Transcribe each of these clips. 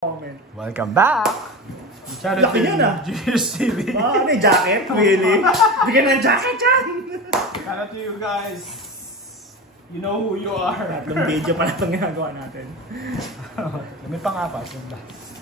Comment. Welcome back! Laki yan ah! GSTV! Ano yung jacket? Really? Bigyan ng jacket yan! Shout out to you guys! You know who you are! Tatlong video pala itong ginagawa natin. May pang-apas yung last.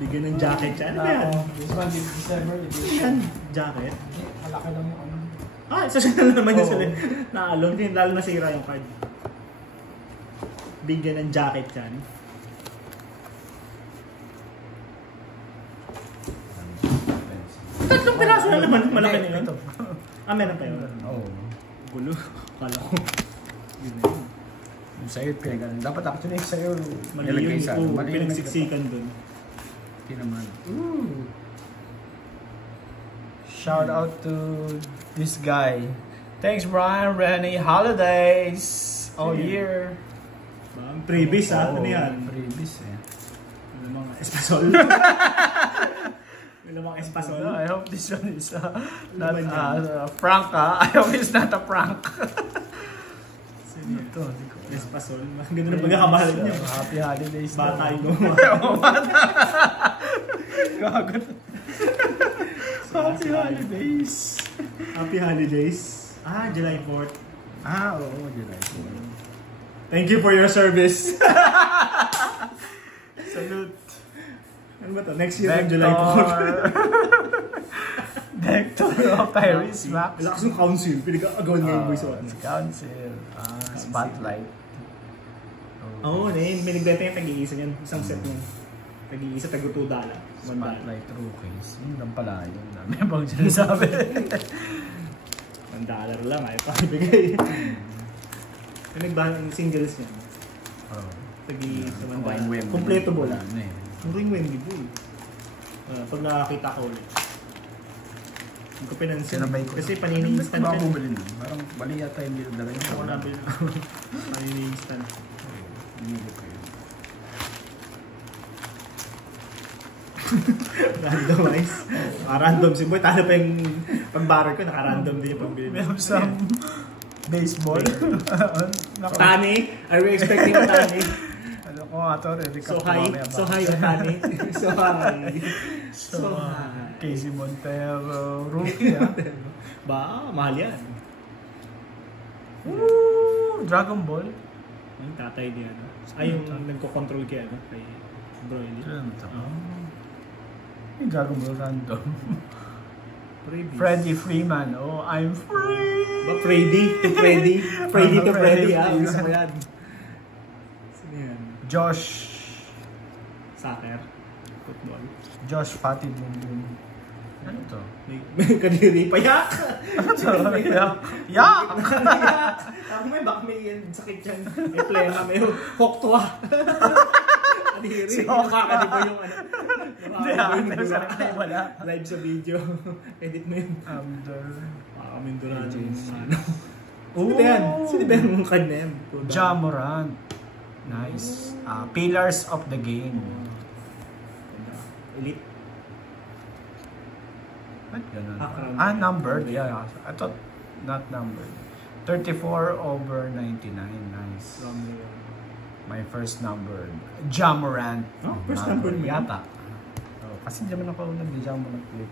Bigyan ng jacket yan. Ano yan? This one, December. Ano yan? Jacket? Malaki lang yung ano. Isa siya na naman yung sila. Naalong din, lalo nasira yung card. Bigyan ng jacket yan. Tatlong piraso na naman. Malaki na yun. Meron tayo. Oo. Gulo. Kala ko. Yun na yun. Yung sa'yo, pinagalan. Dapat actually sa'yo. Mali yun. Pinagsiksikan dun. Hindi naman. Shout out to this guy. Thanks Brian, Rennie. Holidays all year. Previous ha? Ano yan? Previous eh. Ano mga espasol? Ano mga espasol? I hope this one is not prank ha. I hope it's not a prank. Ito, espasol. Ganda na pagkakamahalin niyo. Happy holidays. Bata yung Gagot. Happy holidays. Happy holidays. July 4th. Oo, July 4th. Thank you for your service. Salute. Ano ba to? Next year on July 4th. Vector of Tyrese Max. Lakas ng council. Pinag-agawan nga yung voice o ano. Council. Spotlight. May nagbenta yung tag-iisa niyan. Isang set niyan. Tag-iisa, tag-$2. Spotlight rookies. Yun lang pala yun. May bang sinasabi. $1 lang. Ayaw pa ibigay. Nagbahan ang singles niya. Tag-iisa $1. Kompleto mo lang. Ang ring-win gibo eh. Pag nakakita ko ulit. Hindi ko pinansin. Kasi panini instant ka. Baka bumili nun. Parang bali yata yung nilagay yung ako nabili. Panini instant. Binili ko yun. Randomize. Random si Boy. Talo pa yung pag-barrel ko. Naka-random din yung pagbili. May some baseball. Tani? Are we expecting a Tani? Ano ko nga ito? So high Otani. So high. Casey Montero. Rookie Ba, mahal yan. Woo! Dragon Ball. Yung tatay niya. Yung nagko-control kay Broly. Yung Dragon Ball random. Freddie Freeman. Oh, I'm free! Ba, Freddy to Freddy. Freddy to Freddy. Gusto ko yan. Sino yan? Josh. Soccer. Football. Josh Fatty Bumbum. Ano to? Kadiri pa yak! Ano to? Yak! Ako may sakit yan. May plena, may hoktwa. Kadiri. Si Nakakadi ba yung ano? Hindi wala. Live sa video. Edit mo yun. Kamindurado yung ano. Sino ba yan? Sino ba yung card na yan? Ja Morant. Nice. Pillars of the game. Elite. What ganun? Numbered. Yeah. I thought not numbered. 34/99. Nice. My first number. Ja Morant. First number mo yata. Kasi hindi naman ako nag-jam mo nag-click.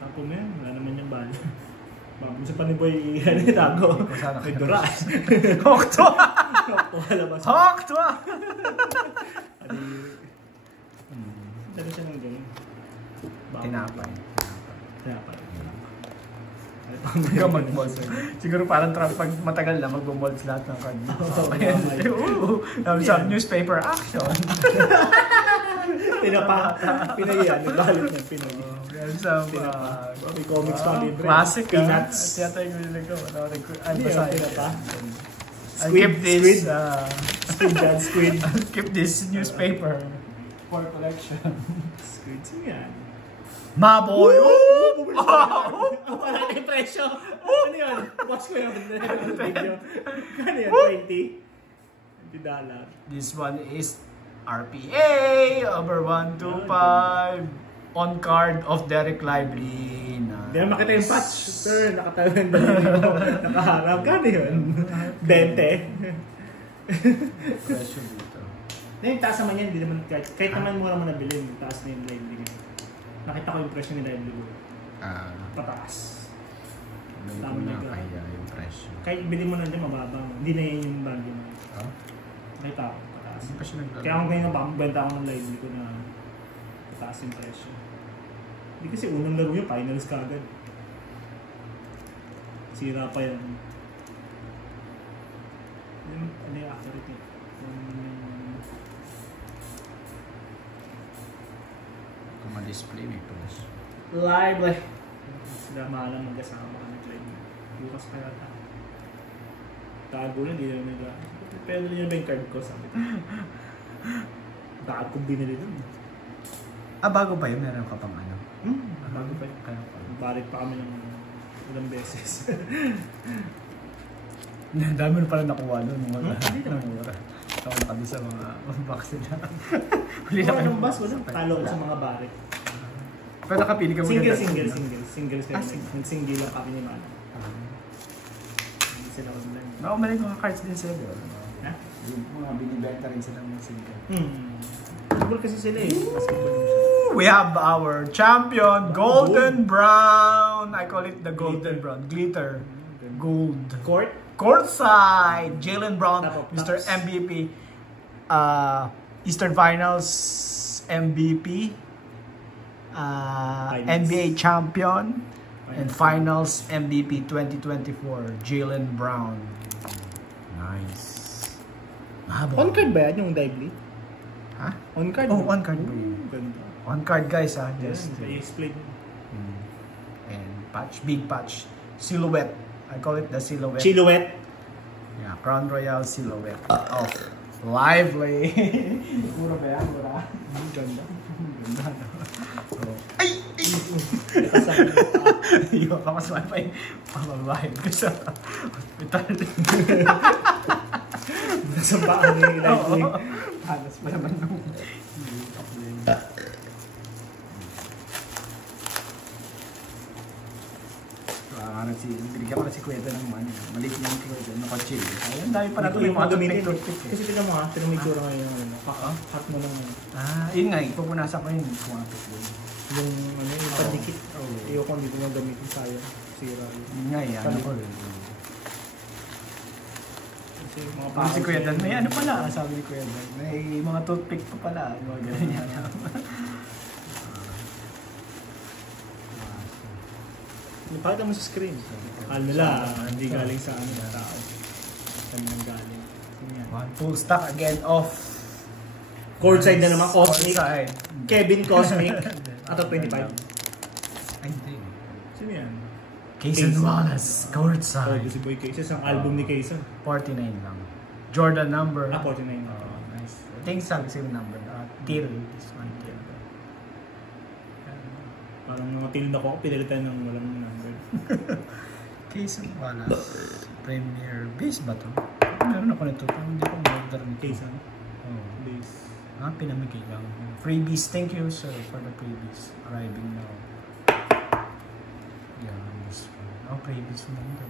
Tapo mo yan. Wala naman yung bala. Bago sa paniboy tago. May duras. Hoktwa! Hoktwa labas. Hoktwa! Dali siya ng ganun. Tinapay. Ikaw mag-molds. Siguro parang pag matagal na mag-molds lahat ng card. Some newspaper action. Pinayan. Nagbalit ng Pinoy. May comics pa libre. Classic. Peanuts. Tiyata yung nililig ko. I'll keep this newspaper for collection. Squid yan. Maboy! Wala na yung presyo. Ano yun? Watch ko yun. Ano yun? 20? $20. This one is RPA over 125. On card of Derek Lively. Hindi na makita yung patch. Sir, nakatayo ng dalili mo. Nakaharap. Kano yun? 20? Presyo dito. Yung taas naman yan, hindi naman, kahit naman mura mo nabili, taas na yung lively. Nakita ko yung presyo ni lively ko. Pataas. Dami na kaya yung presyo. Kahit bili mo na dyan, mababa. Hindi na yan yung value mo. Nakita ko, pataas. Kaya kung ngayon benta ako ng lively ko na pataas yung presyo. Hindi kasi unang laro yun, finals ka agad. Sira pa yan. Ano yung accurate yun? Kung ma-display may plus. Lively! Sila maalam mag-asama ka nag-live. Bukas pa yata. Tago na, hindi na nag- Pero nyo ba yung card ko? Sabi ko. Bakit kong binili dun? Bago pa yun? Meron ka pang ano? Bago pa yun. Kaya pa. Balit pa kami ng ilang beses. Dami na pala nakuha nun. Hindi naman. Tawag ka doon sa mga box nila. Wala ng bus, wala. Talo ko sa mga barit. Pero nakapili ka muna. Single. Single lang kami ni Mana. Hindi sila online. May mga cards din sila. Ha? Yung mga binibenta rin sila ng single. Football kasi sila eh. Basketball. We have our champion, Golden Brown. I call it the Golden Brown. Glitter. Gold. Courtside. Jaylen Brown, Mr. MVP. Eastern Finals MVP. NBA champion. And Finals MVP 2024. Jaylen Brown. Nice. On card ba yan yung Dively? Ha? On card? Oh, on card. Ganda. On card guys ha. Just I-explain. And patch, big patch. Silhouette. I call it the silhouette. Silhouette. Yeah, Crown Royal silhouette. Oh, lively. Mura ba yan? Mura. Ganda. Ganda. Oh. Ay! Yung kamasman pa yung pamabahin ko sa hospital. Nasa baan yung Lively. Halos pa naman nung binigyan ko na si Kuweta ng money. Maliit niya yung Kuweta. Naka-chill. Ayun, dahil pa natin yung mga toothpick. Kasi tignan mo ha, pero may tsura ngayon ng ano. Hot mo lang. Yun nga, ipupunasan ko yung kumapit yun. Yung ano, yung pandikit. Ayoko hindi ko gamitin sayang. Sira yun. Yun nga, ano ko yun. Kasi mga Si Kuya Dan, may ano pala, sabi ni Kuya Dan. May mga toothpick pa pala. Mga ganyan. Napakita mo sa screen. Alam nila, hindi galing sa ano na tao. Saan nang galing. One full stock again of Courtside na naman, Cosmic. Courtside. Kevin Cosmic. Ato 25. I think. Sino yan? Kaysen Wallace, Courtside. Si Boy Kaysen. Ang album ni Kaysen. 49 lang. Jordan number. 49. Nice. I think sabi sa'yo number. Till. This one, till. Parang mga till na ko, pinalitan ng walang number. Kaysen Wallace. Premier. Base ba to? Meron ako nito. Hindi ko mag-order nito. Kaysen? Base. Pinamigay lang. Freebies. Thank you, sir, for the freebies. Arriving now. Yeah, this one. Freebies na ito.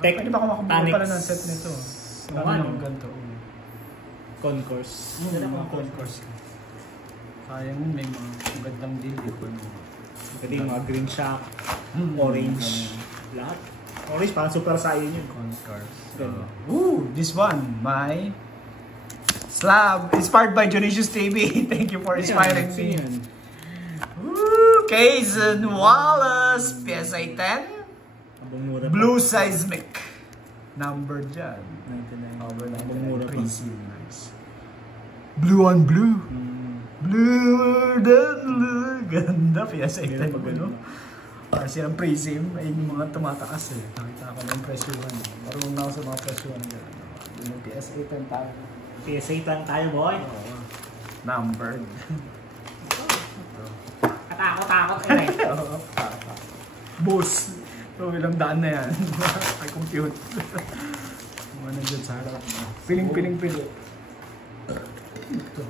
Pwede ba ako makabuo pala ng set nito? Ano ganito? Concourse. Concourse. Sayang may mga gandang deal. Pwede yung mga green shock, orange, lahat. Orange, parang super saiyan yun. Concourse. Woo! This one, my slab, inspired by Jonisius TV. Thank you for inspiring me. Woo! Kaysen Wallace, PSA 10. Blue Seismic. Number dyan. 99. Over 99. Abang mura pa. Nice. Blue on blue. Blue than blue. Ganda. PSA 10. Para silang prism. Ay yung mga tumataas eh. Nakita ko ng presyuhan. Marunong na ako sa mga presyuhan. Yung PSA 10 tayo. PSA 10 tayo, boy. Numbered. Katakot eh. Boss. So, ilang daan na yan. I compute. Mga nandiyan sa harap. Piling. Ito.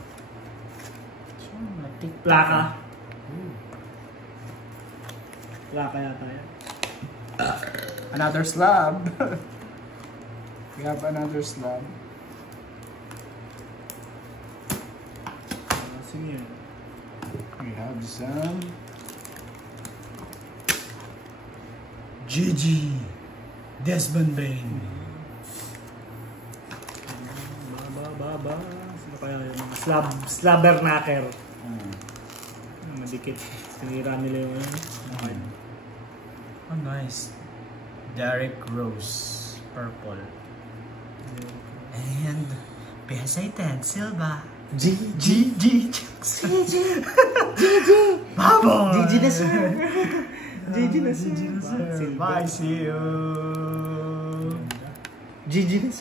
Plaka. Plaka yata yan. Another slab. We have another slab. Sige. We have some GG Desmond Bain. Baba. Sino kaya yung mga slabbernacker? Madikit. Sinira nila yung okay. Oh, nice. Derek Rose. Purple. And P.S.A. Silva. GG. Babo! GG na sir. GG na sir. Bye, see you. GG na sir.